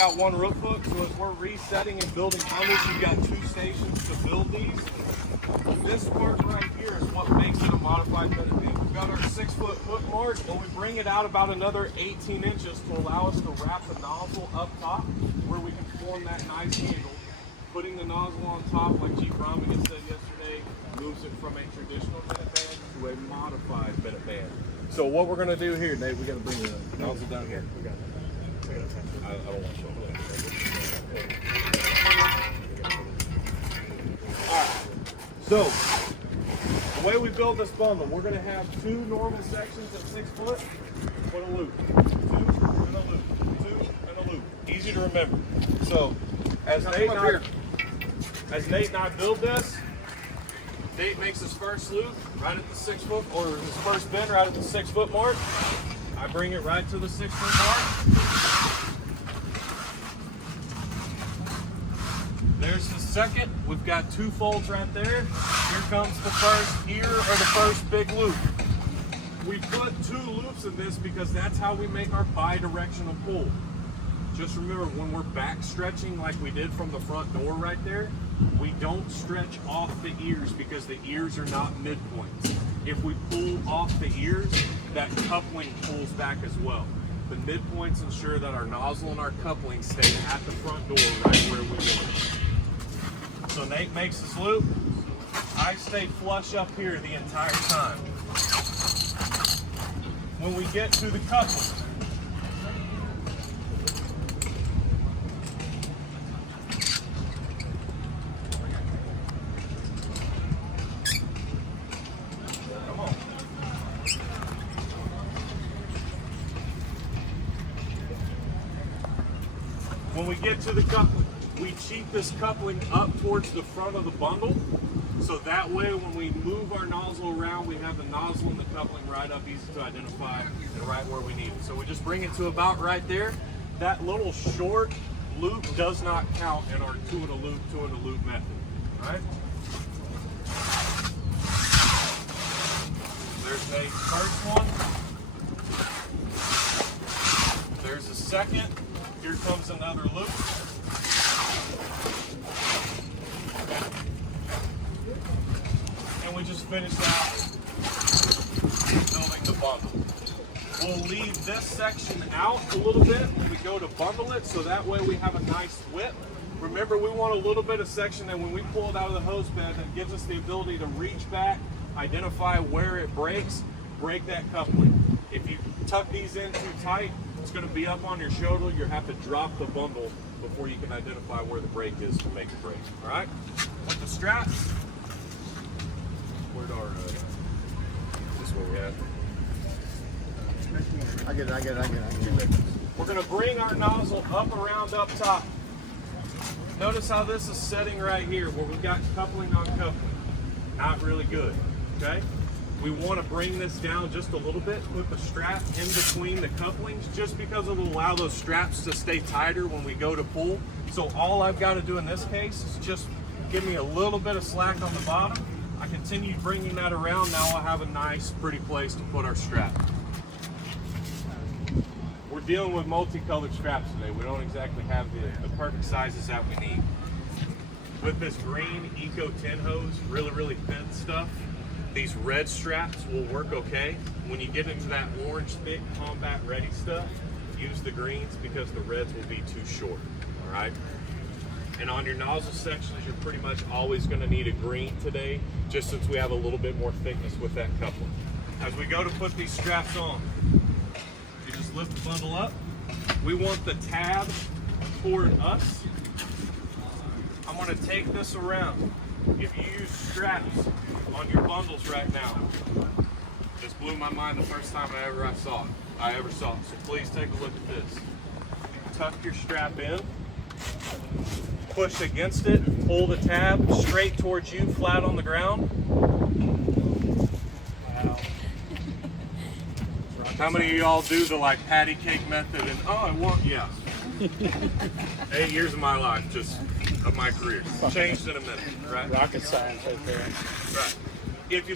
got one roof hook, so if we're resetting and building on this, you've got 2 stations to build these. This part right here is what makes it a modified minuteman. We've got our 6-foot hook mark, and we bring it out about another 18 inches to allow us to wrap the nozzle up top, where we can form that nice handle. Putting the nozzle on top, like Chief Brahman said yesterday, moves it from a traditional minuteman to a modified minuteman. So what we're going to do here, Nate, we got to bring the nozzle down here. We got it. I don't want to show that. Alright, so the way we build this bundle, we're going to have 2 normal sections at 6 foot, put a loop, 2 and a loop, 2 and a loop. Easy to remember. So as Nate and I build this, Nate makes his first loop right at the 6 foot, or his first bend right at the 6 foot mark. I bring it right to the 6 foot mark. There's the second. We've got 2 folds right there. Here comes the first ear or the first big loop. We put 2 loops in this because that's how we make our bi-directional pull. Just remember, when we're back stretching like we did from the front door right there, we don't stretch off the ears because the ears are not midpoints. If we pull off the ears, that coupling pulls back as well. The midpoints ensure that our nozzle and our coupling stay at the front door right where we want it. So Nate makes his loop. I stay flush up here the entire time. When we get to the coupling, we cheat this coupling up towards the front of the bundle, so that way when we move our nozzle around, we have the nozzle and the coupling right up, easy to identify, and right where we need it. So we just bring it to about right there. That little short loop does not count in our 2 in a loop method. All right? There's a first one. There's a second. Here comes another loop. And we just finished out building the bundle. We'll leave this section out a little bit when we go to bundle it, so that way we have a nice width. Remember, we want a little bit of section that when we pull it out of the hose bed, that gives us the ability to reach back, identify where it breaks, break that coupling. If you tuck these in too tight, it's going to be up on your shoulder. You'll have to drop the bundle before you can identify where the break is to make the break. All right? With the straps, where'd our, this is where we at. I get it. We're going to bring our nozzle up around up top. Notice how this is setting right here, where we've got coupling on coupling. Not really good, okay? We want to bring this down just a little bit, put the strap in between the couplings, just because it will allow those straps to stay tighter when we go to pull. So all I've got to do in this case is just give me a little bit of slack on the bottom. I continue bringing that around. Now I'll have a nice, pretty place to put our strap. We're dealing with multicolored straps today. We don't exactly have the perfect sizes that we need. With this green Eco 10 hose, really thin stuff, these red straps will work okay. When you get into that orange thick combat ready stuff, use the greens because the reds will be too short, all right? And on your nozzle sections, you're pretty much always gonna need a green today, just since we have a little bit more thickness with that coupling. As we go to put these straps on, you just lift the bundle up. We want the tab toward us. I'm gonna take this around. If you use straps on your bundles right now, this blew my mind the first time I ever saw it. So please take a look at this. Tuck your strap in, push against it, pull the tab straight towards you, flat on the ground. Wow. How many of y'all do the like patty cake method and yeah. 8 years of my life, just of my career. Changed in a minute, right? Rocket science right there. Right. If you